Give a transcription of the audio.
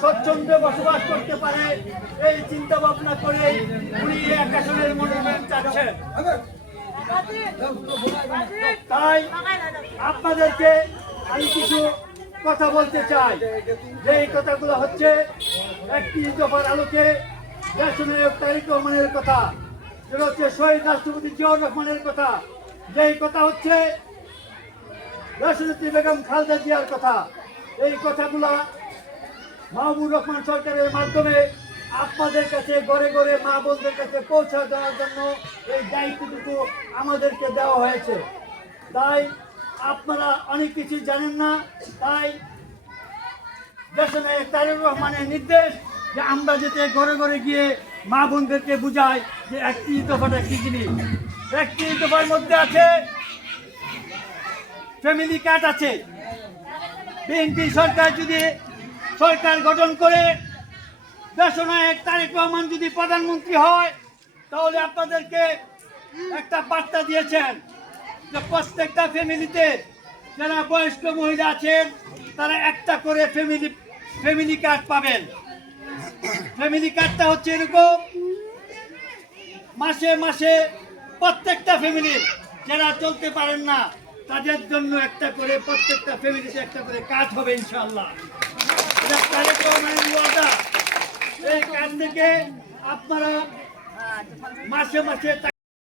স্বচ্ছন্দে বসবাস করতে পারে, এই চিন্তা ভাবনা করে উনি এক আসনের মনোনয়ন চাচ্ছেন। তাই আপনাদেরকে আমি কিছু কথা বলতে চাই। যে এই কথাগুলো হচ্ছে একটি দফার আলোকে দেশনায়ক তারিক রহমানের কথা, যেটা হচ্ছে শহীদ রাষ্ট্রপতি জিয়াউর রহমানের কথা। যেই কথা হচ্ছে রাষ্ট্রপতি বেগম খালেদা জিয়ার কথা। এই কথাগুলা মাহবুব রহমান সরকারের মাধ্যমে আপনাদের কাছে ঘরে ঘরে মা বোনদের কাছে পৌঁছা দেওয়ার জন্য এই দায়িত্বটুকু আমাদেরকে দেওয়া হয়েছে। তাই আপনারা অনেক কিছু জানেন না, তাই দেশনায়ক তারেক রহমানের নির্দেশ যে আমরা যেতে ঘরে ঘরে গিয়ে মা বোনদেরকে বুঝাই যে একটি দফাটা কি জিনিস একটি দফার মধ্যে আছে ফ্যামিলি কার্ড আছে। বিএনপি সরকার যদি সরকার গঠন করে দেশনায়ক তারেক রহমান যদি প্রধানমন্ত্রী হয়, তাহলে আপনাদেরকে একটা বার্তা দিয়েছেন যে প্রত্যেকটা ফ্যামিলিতে যারা বয়স্ক মহিলা আছেন, তারা একটা করে ফ্যামিলি ফ্যামিলি কার্ড পাবেন। ফ্যামিলি কার্ডটা হচ্ছে এরকম, মাসে মাসে প্রত্যেকটা ফ্যামিলির যারা চলতে পারেন না, তাদের জন্য একটা করে প্রত্যেকটা ফ্যামিলিতে একটা করে কাজ হবে ইনশাল্লাহ এটা তারেক রহমানের ওয়াদা এই কাজ থেকে আপনারা মাসে মাসে